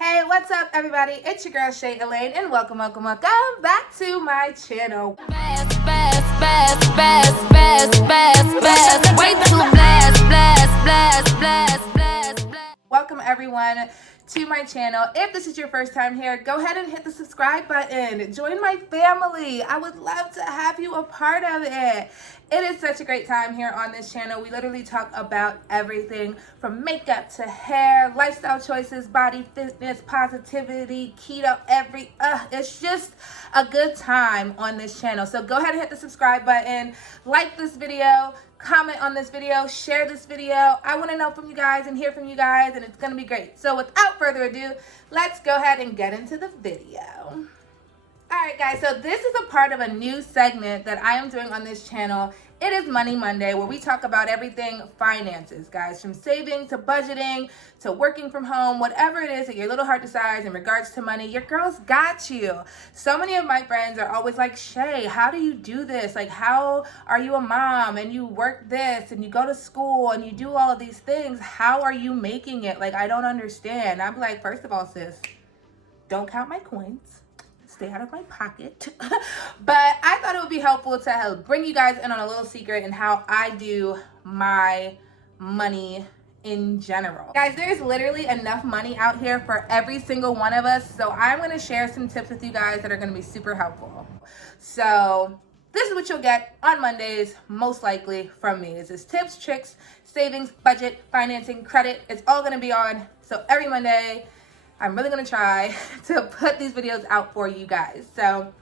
Hey, what's up everybody? It's your girl Shay'Elaine and welcome back to my channel. Way too blast. Welcome everyone to my channel. If this is your first time here, go ahead and hit the subscribe button. Join my family. I would love to have you a part of it. It is such a great time here on this channel. We literally talk about everything from makeup to hair, lifestyle choices, body fitness, positivity, keto, it's just a good time on this channel. So go ahead and hit the subscribe button, like this video, comment on this video, share this video. I want to know from you guys and hear from you guys, and it's going to be great. So without further ado, let's go ahead and get into the video. Alright guys, so this is a part of a new segment that I am doing on this channel. It is Money Monday, where we talk about everything finances, guys, from saving to budgeting to working from home, whatever it is that your little heart decides in regards to money, your girl's got you. So many of my friends are always like, Shay, how do you do this? Like, how are you a mom and you work this and you go to school and you do all of these things? How are you making it? Like, I don't understand. I'm like, first of all, sis, don't count my coins. Stay out of my pocket. But I thought it would be helpful to help bring you guys in on a little secret in how I do my money in general. Guys, there's literally enough money out here for every single one of us. So I'm going to share some tips with you guys that are going to be super helpful. So this is what you'll get on Mondays, most likely from me. This is tips, tricks, savings, budget, financing, credit. It's all going to be on. So every Monday, I'm really going to try to put these videos out for you guys. So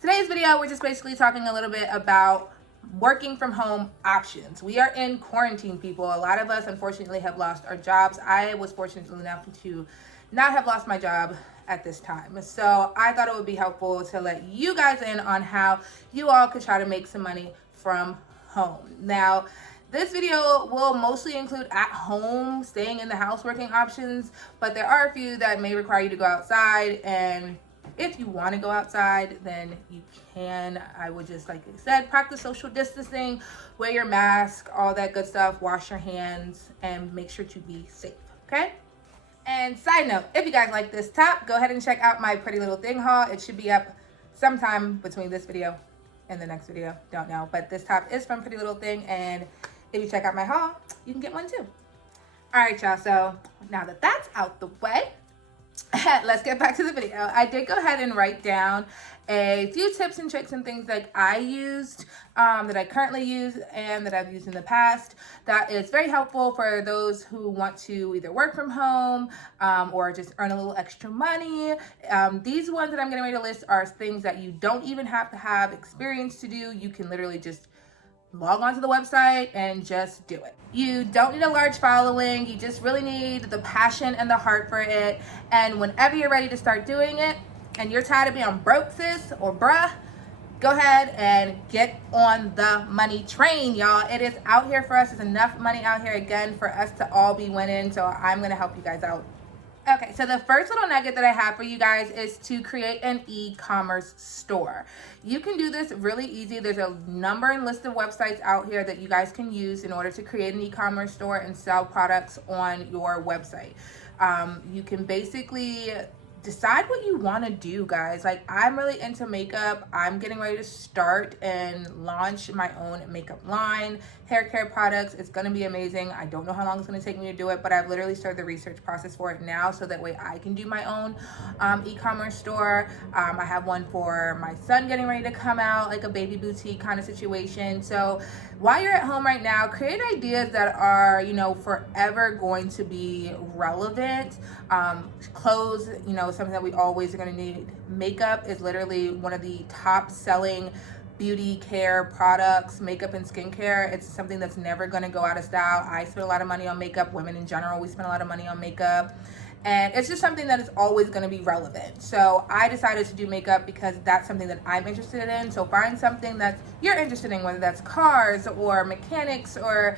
today's video, we're just basically talking a little bit about working from home options. We are in quarantine, people. A lot of us, unfortunately, have lost our jobs. I was fortunate enough to not have lost my job at this time. So I thought it would be helpful to let you guys in on how you all could try to make some money from home. Now, this video will mostly include at home, staying in the house working options, but there are a few that may require you to go outside. And if you want to go outside, then you can. I would just, like I said, practice social distancing, wear your mask, all that good stuff, wash your hands, and make sure to be safe, okay? And side note, if you guys like this top, go ahead and check out my Pretty Little Thing haul. It should be up sometime between this video and the next video, don't know. But this top is from Pretty Little Thing, and if you check out my haul, you can get one too. All right, y'all, so now that that's out the way, let's get back to the video. I did go ahead and write down a few tips and tricks and things that I used, that I currently use and that I've used in the past, that is very helpful for those who want to either work from home or just earn a little extra money. These ones that I'm getting ready to list are things that you don't even have to have experience to do. You can literally just log onto the website and just do it. You don't need a large following. You just really need the passion and the heart for it. And whenever you're ready to start doing it and you're tired of being broke, sis or bruh, go ahead and get on the money train, y'all. It is out here for us. There's enough money out here, again, for us to all be winning. So I'm going to help you guys out. Okay, so the first little nugget that I have for you guys is to create an e-commerce store. You can do this really easy. There's a number and list of websites out here that you guys can use in order to create an e-commerce store and sell products on your website. You can basically decide what you want to do, guys. Like, I'm really into makeup. I'm getting ready to start and launch my own makeup line, hair care products. It's going to be amazing. I don't know how long it's going to take me to do it, but I've literally started the research process for it now, so that way I can do my own e-commerce store. I have one for my son getting ready to come out, like a baby boutique kind of situation. So while you're at home right now, create ideas that are, you know, forever going to be relevant. Clothes, you know, something that we always are going to need. Makeup is literally one of the top selling beauty care products, makeup and skincare. It's something that's never going to go out of style. I spend a lot of money on makeup. Women in general, we spend a lot of money on makeup. And it's just something that is always going to be relevant. So I decided to do makeup because that's something that I'm interested in. So find something that you're interested in, whether that's cars or mechanics or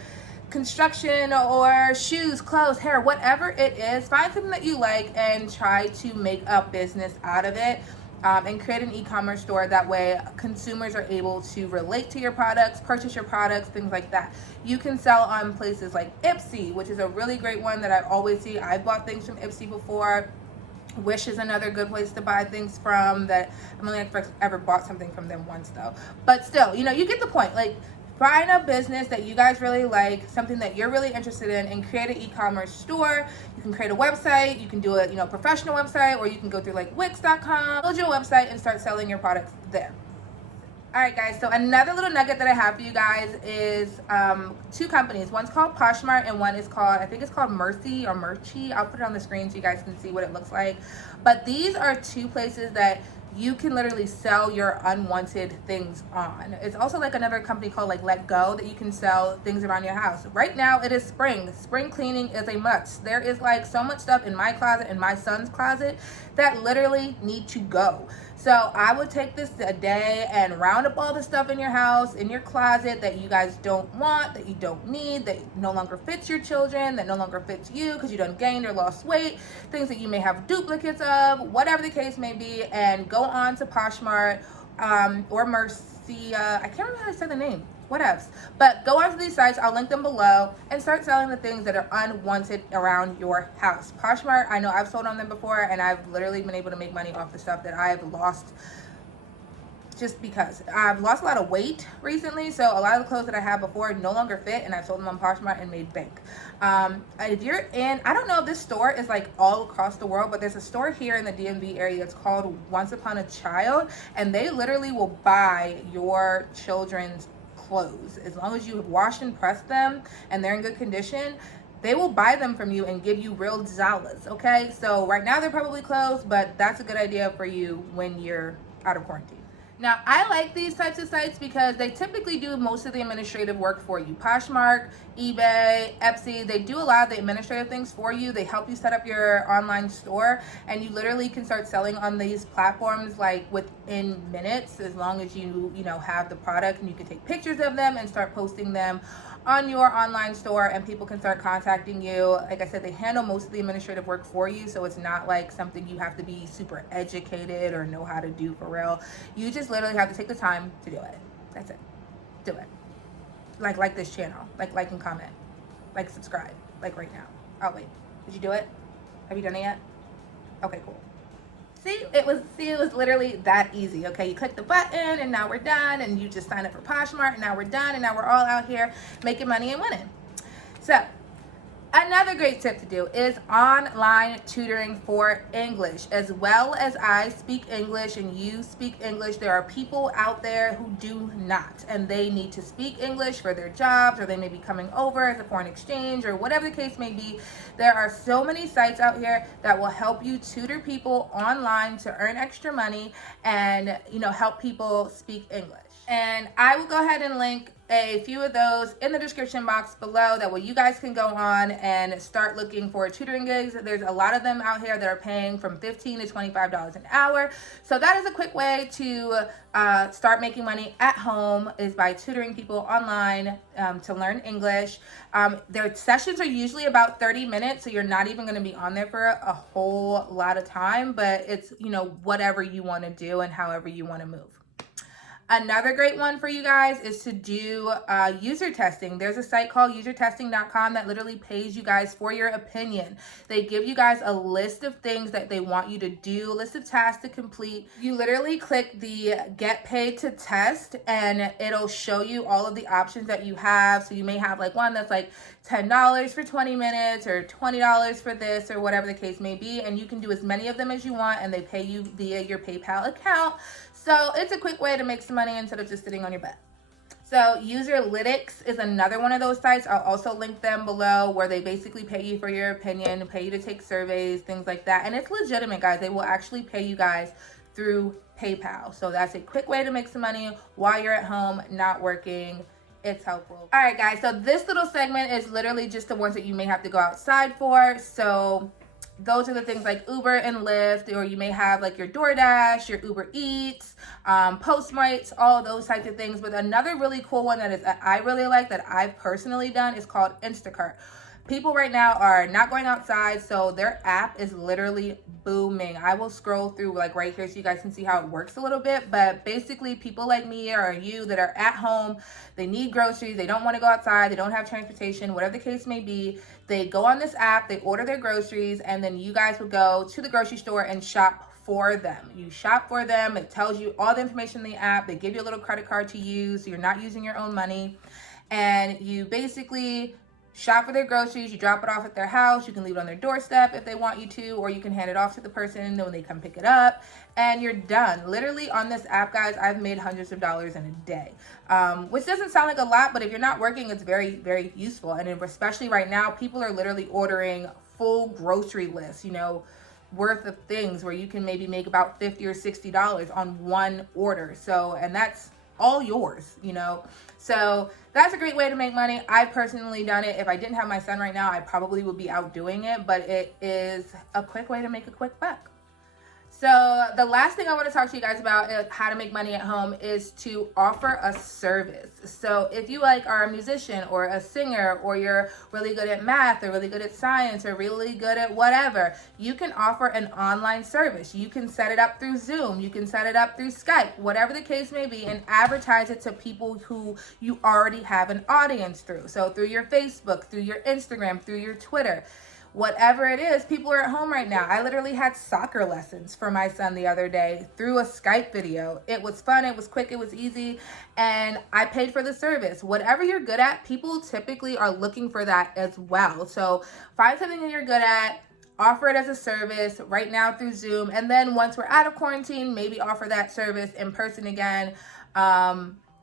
construction or shoes, clothes, hair, whatever it is. Find something that you like and try to make a business out of it. And create an e-commerce store. That way consumers are able to relate to your products, purchase your products, things like that. You can sell on places like Ipsy, which is a really great one that I always see. I've bought things from Ipsy before. Wish is another good place to buy things from that. I've only ever bought something from them once though. But still, you know, you get the point. Like, find a business that you guys really like, something that you're really interested in, and create an e-commerce store. You can create a website. You can do a, you know, professional website, or you can go through like Wix.com, build your website, and start selling your products there. All right, guys, so another little nugget that I have for you guys is two companies. One's called Poshmark and one is called, I think it's called Mercy or Murchie. I'll put it on the screen so you guys can see what it looks like. But these are two places that you can literally sell your unwanted things on. It's also like another company called like Let Go that you can sell things around your house. Right now it is spring. Spring cleaning is a must. There is like so much stuff in my closet and my son's closet that literally need to go. So I would take this a day and round up all the stuff in your house, in your closet that you guys don't want, that you don't need, that no longer fits your children, that no longer fits you because you done gained or lost weight, things that you may have duplicates of, whatever the case may be, and go on to Poshmark or Mercy. I can't remember how to say the name. What else? But go onto these sites, I'll link them below, and start selling the things that are unwanted around your house. Poshmark, I know I've sold on them before, and I've literally been able to make money off the stuff that I have lost just because. I've lost a lot of weight recently, so a lot of the clothes that I had before no longer fit, and I've sold them on Poshmark and made bank. If you're in, I don't know if this store is like all across the world, but there's a store here in the DMV area. It's called Once Upon a Child, and they literally will buy your children's clothes. As long as you have washed and pressed them and they're in good condition, they will buy them from you and give you real dollars. Okay, so right now they're probably closed, but that's a good idea for you when you're out of quarantine. Now, I like these types of sites because they typically do most of the administrative work for you. Poshmark, eBay, Etsy, they do a lot of the administrative things for you. They help you set up your online store, and you literally can start selling on these platforms like within minutes, as long as you know, have the product, and you can take pictures of them and start posting them on your online store, and people can start contacting you. Like I said, they handle most of the administrative work for you, so it's not like something you have to be super educated or know how to do for real. You just literally have to take the time to do it. That's it. Do it. Like this channel. Like and comment. Like, subscribe. Like right now. Oh wait, did you do it? Have you done it yet? Okay, cool. See, it was literally that easy. Okay, you click the button and now we're done, and you just sign up for Poshmark and now we're done, and now we're all out here making money and winning. So another great tip to do is online tutoring for English. As well as I speak English and you speak English, there are people out there who do not, and they need to speak English for their jobs, or they may be coming over as a foreign exchange, or whatever the case may be. There are so many sites out here that will help you tutor people online to earn extra money and, you know, help people speak English. And I will go ahead and link a few of those in the description box below, that way you guys can go on and start looking for tutoring gigs. There's a lot of them out here that are paying from $15 to $25 an hour. So that is a quick way to start making money at home, is by tutoring people online to learn English. Their sessions are usually about 30 minutes, so you're not even going to be on there for a whole lot of time, but it's, you know, whatever you want to do and however you want to move. Another great one for you guys is to do user testing. There's a site called usertesting.com that literally pays you guys for your opinion. They give you guys a list of things that they want you to do, a list of tasks to complete. You literally click the get paid to test, and it'll show you all of the options that you have. So you may have like one that's like $10 for 20 minutes or $20 for this, or whatever the case may be. And you can do as many of them as you want, and they pay you via your PayPal account. So it's a quick way to make some money instead of just sitting on your butt. So Userlytics is another one of those sites. I'll also link them below, where they basically pay you for your opinion, pay you to take surveys, things like that. And it's legitimate, guys. They will actually pay you guys through PayPal. So that's a quick way to make some money while you're at home, not working. It's helpful. All right, guys. So this little segment is literally just the ones that you may have to go outside for. So those are the things like Uber and Lyft, or you may have like your DoorDash, your Uber Eats, Postmates, all those types of things. But another really cool one that I really like, that I've personally done, is called Instacart. People right now are not going outside, so their app is literally booming. I will scroll through like right here so you guys can see how it works a little bit, but basically people like me or you that are at home, they need groceries, they don't want to go outside, they don't have transportation, whatever the case may be, they go on this app, they order their groceries, and then you guys would go to the grocery store and shop for them. You shop for them. It tells you all the information in the app. They give you a little credit card to use, so you're not using your own money. And you basically shop for their groceries. You drop it off at their house. You can leave it on their doorstep if they want you to, or you can hand it off to the person when they come pick it up, and you're done. Literally on this app, guys, I've made hundreds of dollars in a day, which doesn't sound like a lot, but if you're not working, it's very, very useful. And especially right now, people are literally ordering full grocery lists, you know, worth of things where you can maybe make about $50 or $60 on one order. So, and that's all yours, you know. So that's a great way to make money. I've personally done it. If I didn't have my son right now, I probably would be out doing it, but it is a quick way to make a quick buck. So the last thing I want to talk to you guys about how to make money at home is to offer a service. So if you like are a musician or a singer, or you're really good at math or really good at science or really good at whatever, you can offer an online service. You can set it up through Zoom. You can set it up through Skype, whatever the case may be, and advertise it to people who you already have an audience through. So through your Facebook, through your Instagram, through your Twitter. Whatever it is, people are at home right now. I literally had soccer lessons for my son the other day through a Skype video. It was fun, it was quick, it was easy, and I paid for the service. Whatever you're good at, people typically are looking for that as well. So find something that you're good at, offer it as a service right now through Zoom, and then once we're out of quarantine, maybe offer that service in person again.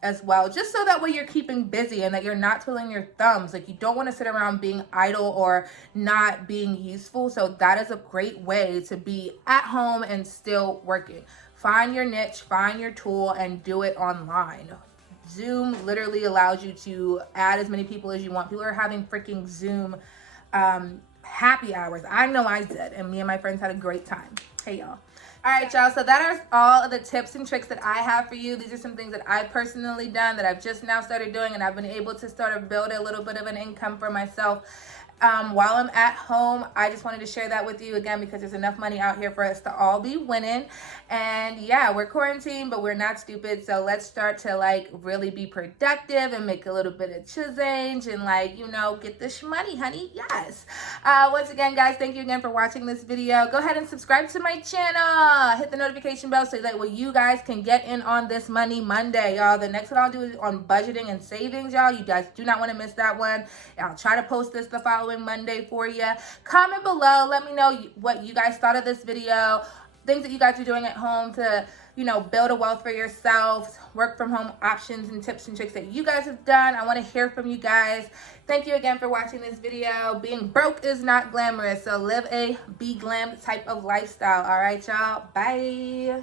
As well, just so that way you're keeping busy and that you're not twiddling your thumbs. Like, you don't want to sit around being idle or not being useful. So that is a great way to be at home and still working. Find your niche, find your tool, and do it online. Zoom literally allows you to add as many people as you want. People are having freaking Zoom happy hours. I know I did, and me and my friends had a great time. Hey, y'all. All right, y'all, so that is all of the tips and tricks that I have for you. These are some things that I've personally done that I've just now started doing, and I've been able to sort of build a little bit of an income for myself while I'm at home. I just wanted to share that with you again because there's enough money out here for us to all be winning. And yeah, we're quarantined, but we're not stupid. So let's start to like really be productive and make a little bit of change and like, you know, get this money, honey. Yes. Once again, guys, thank you again for watching this video. Go ahead and subscribe to my channel. Hit the notification bell so that way you guys can get in on this Money Monday, y'all. The next one I'll do is on budgeting and savings, y'all. You guys do not want to miss that one. I'll try to post this the following Monday for you. Comment below, let me know what you guys thought of this video, things that you guys are doing at home to, you know, build a wealth for yourselves, work from home options and tips and tricks that you guys have done. I want to hear from you guys. Thank you again for watching this video. Being broke is not glamorous, so live a be glam type of lifestyle. All right, y'all, bye.